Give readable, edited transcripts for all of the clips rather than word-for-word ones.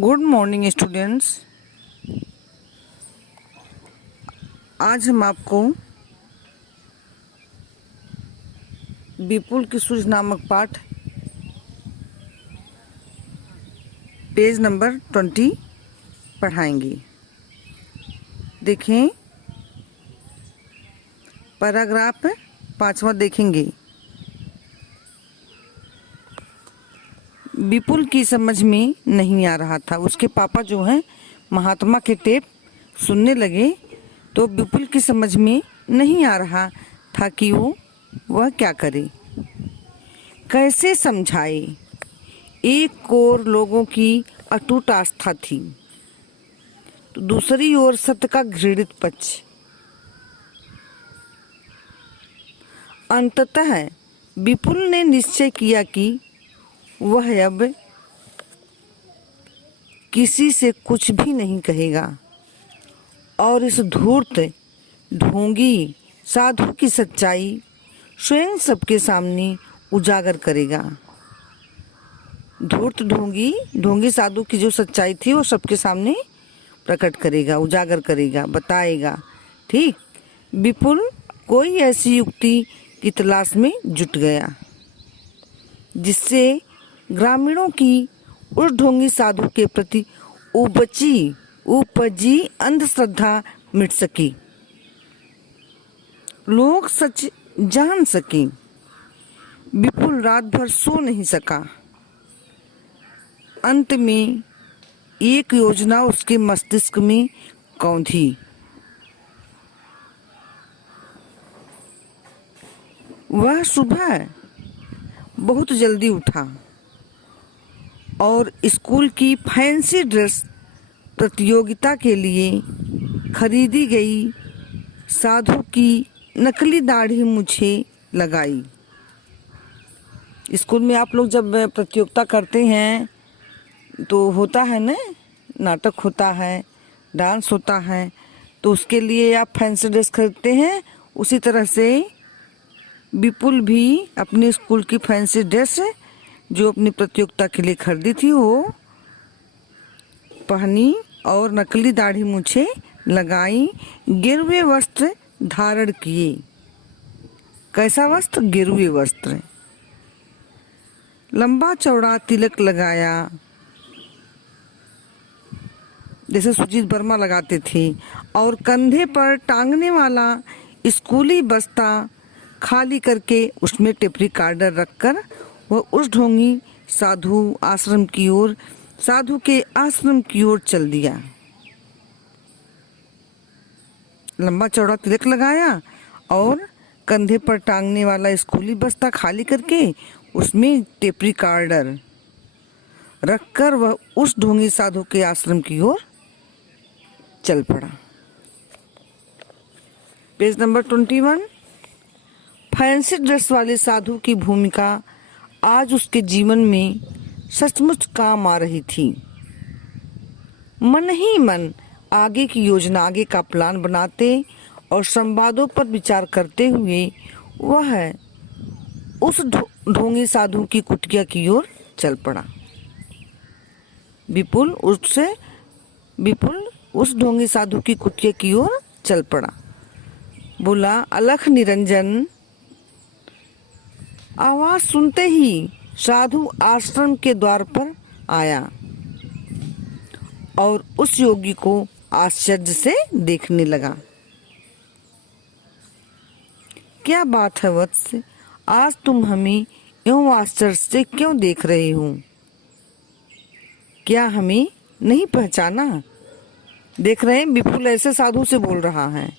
Good morning students. आज हम आपको विपुल की सूझ नामक पाठ पेज नंबर 20 पढ़ाएंगे। देखें, पैराग्राफ 5वां देखेंगे। विपुल की समझ में नहीं आ रहा था। उसके पापा जो हैं महात्मा के टेप सुनने लगे तो विपुल की समझ में नहीं आ रहा था कि वह क्या करे, कैसे समझाए। एक ओर लोगों की अटूट आस्था थी तो दूसरी ओर सत्य का घृणित पक्ष। अंततः विपुल ने निश्चय किया कि वह अब किसी से कुछ भी नहीं कहेगा और इस धूर्त ढोंगी साधु की सच्चाई स्वयं सबके सामने उजागर करेगा। धूर्त ढोंगी साधु की जो सच्चाई थी वो सबके सामने प्रकट करेगा, उजागर करेगा, बताएगा। ठीक, विपुल कोई ऐसी युक्ति की तलाश में जुट गया जिससे ग्रामीणों की उस ढोंगी साधु के प्रति उपजी अंधश्रद्धा मिट सकी, लोग सच जान सके। विपुल रात भर सो नहीं सका। अंत में एक योजना उसके मस्तिष्क में कौंधी। वह सुबह बहुत जल्दी उठा और स्कूल की फैंसी ड्रेस प्रतियोगिता के लिए खरीदी गई साधु की नकली दाढ़ी मूछे लगाई। स्कूल में आप लोग जब प्रतियोगिता करते हैं तो होता है ना, नाटक होता है, डांस होता है, तो उसके लिए आप फैंसी ड्रेस खरीदते हैं। उसी तरह से विपुल भी अपने स्कूल की फैंसी ड्रेस जो अपनी प्रतियोगिता के लिए खरीदी थी वो पहनी और नकली दाढ़ी मूछे लगाई, गिरवे वस्त्र धारण किए। कैसा वस्त्र? गिरवे वस्त्र। लंबा चौड़ा तिलक लगाया जैसे सुजीत वर्मा लगाते थे और कंधे पर टांगने वाला स्कूली बस्ता खाली करके उसमें टेप रिकॉर्डर रखकर वह उस ढोंगी साधु के आश्रम की ओर चल दिया। लंबा चौड़ा तिलक लगाया और कंधे पर टांगने वाला स्कूली बस्ता खाली करके उसमें टेप रिकॉर्डर रखकर वह उस ढोंगी साधु के आश्रम की ओर चल पड़ा। Page number 21। फैंसी ड्रेस वाले साधु की भूमिका आज उसके जीवन में सचमुच काम आ रही थी। मन ही मन आगे की योजना, आगे का प्लान बनाते और संवादों पर विचार करते हुए वह उस ढोंगी साधु की कुटिया की ओर चल पड़ा। विपुल उस ढोंगी साधु की कुटिया की ओर चल पड़ा। बोला, अलख निरंजन। आवाज सुनते ही साधु आश्रम के द्वार पर आया और उस योगी को आश्चर्य से देखने लगा। क्या बात है वत्स, आज तुम हमें यूं आश्चर्य से क्यों देख रहे हो? क्या हमें नहीं पहचाना? देख रहे हैं, विपुल ऐसे साधु से बोल रहा है।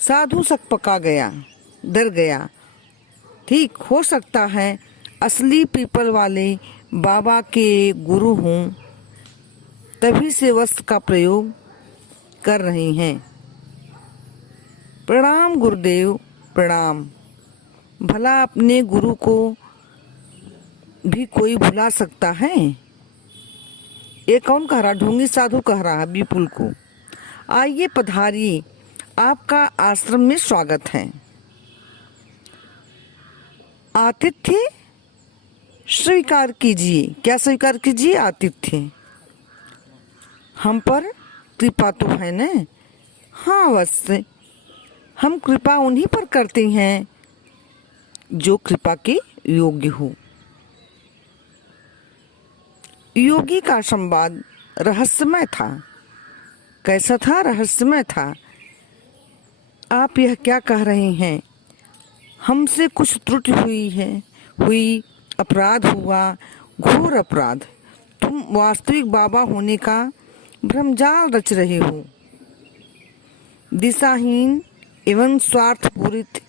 साधु सकपका गया, डर गया। ठीक, हो सकता है असली पीपल वाले बाबा के गुरु हों, तभी से वस्त्र का प्रयोग कर रहे हैं। प्रणाम गुरुदेव, प्रणाम। भला अपने गुरु को भी कोई भुला सकता है? ये कौन कह रहा? ढोंगी साधु कह रहा है विपुल को। आइए पधारिए, आपका आश्रम में स्वागत है। आतिथ्य स्वीकार कीजिए। क्या स्वीकार कीजिए? आतिथ्य। हम पर कृपा तो है न। हाँ अवश्य, हम कृपा उन्हीं पर करते हैं जो कृपा के योग्य हो। योगी का संवाद रहस्यमय था। कैसा था? रहस्यमय था। आप यह क्या कह रहे हैं? हमसे कुछ त्रुटि हुई, अपराध हुआ, घोर अपराध। तुम वास्तविक बाबा होने का भ्रमजाल रच रहे हो। दिशाहीन एवं स्वार्थपूरित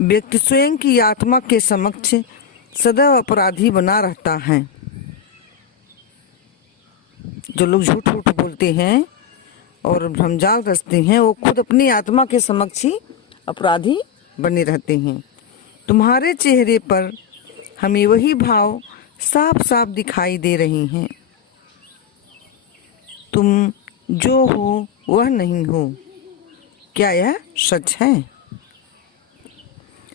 व्यक्ति स्वयं की आत्मा के समक्ष सदैव अपराधी बना रहता है। जो लोग झूठ मूठ बोलते हैं और भ्रमजाल रचते हैं, वो खुद अपनी आत्मा के समक्ष ही अपराधी बने रहते हैं। तुम्हारे चेहरे पर हमें वही भाव साफ साफ दिखाई दे रहे हैं। तुम जो हो वह नहीं हो। क्या यह सच है?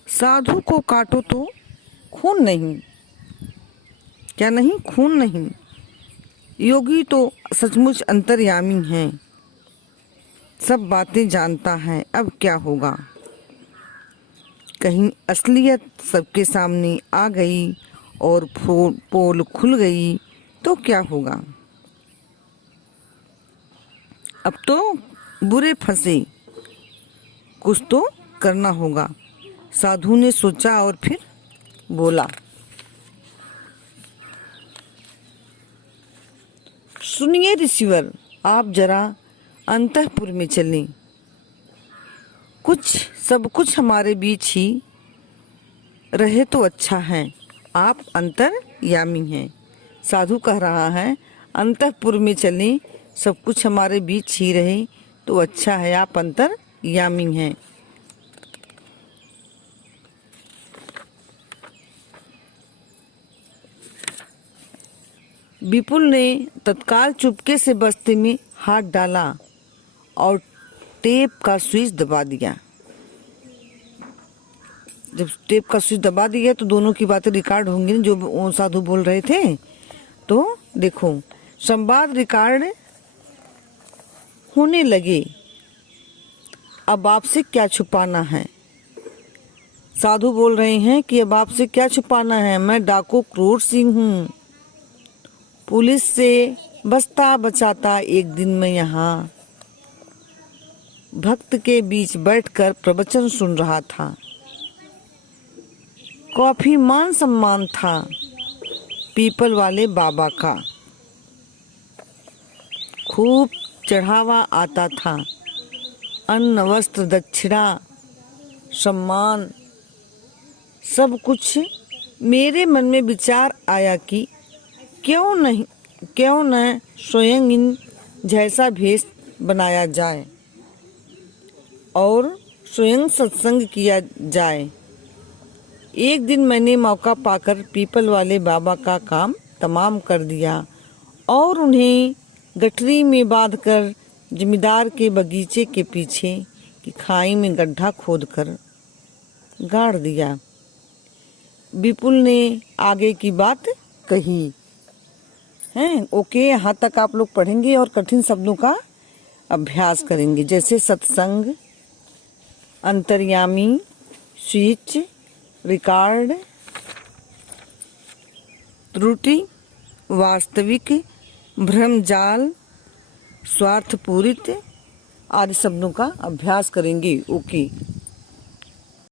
साधु को काटो तो खून नहीं। क्या नहीं? खून नहीं। योगी तो सचमुच अंतर्यामी है, सब बातें जानता है। अब क्या होगा? कहीं असलियत सबके सामने आ गई और पोल खुल गई तो क्या होगा? अब तो बुरे फंसे, कुछ तो करना होगा। साधु ने सोचा और फिर बोला, सुनिए ऋषिवर, आप जरा अंतःपुर में चलें। सब कुछ हमारे बीच ही रहे तो अच्छा है। आप अंतर्यामी हैं। साधु कह रहा है अंतःपुर में चलें, सब कुछ हमारे बीच ही रहे तो अच्छा है। आप अंतर्यामी हैं। विपुल ने तत्काल चुपके से बस्ते में हाथ डाला और टेप का स्विच दबा दिया। जब टेप का स्विच दबा दिया तो दोनों की बातें रिकॉर्ड होंगी, जो साधु बोल रहे थे। तो देखो, संवाद रिकॉर्ड होने लगे। अब आपसे क्या छुपाना है? साधु बोल रहे हैं कि अब आपसे क्या छुपाना है? मैं डाकू क्रूर सिंह हूँ। पुलिस से बचता बचाता एक दिन मैं यहाँ भक्त के बीच बैठकर प्रवचन सुन रहा था। काफी मान सम्मान था पीपल वाले बाबा का। खूब चढ़ावा आता था, अन्न वस्त्र दक्षिणा सम्मान सब कुछ। मेरे मन में विचार आया कि क्यों न स्वयं इन जैसा भेष बनाया जाए और स्वयं सत्संग किया जाए। एक दिन मैंने मौका पाकर पीपल वाले बाबा का काम तमाम कर दिया और उन्हें गठरी में बांधकर जमींदार के बगीचे के पीछे की खाई में गड्ढा खोदकर गाड़ दिया। विपुल ने आगे की बात कही है। ओके, यहाँ तक आप लोग पढ़ेंगे और कठिन शब्दों का अभ्यास करेंगे, जैसे सत्संग, अंतर्यामी, स्विच, रिकॉर्ड, त्रुटि, वास्तविक, भ्रमजाल, स्वार्थपूरित आदि शब्दों का अभ्यास करेंगे। ओके।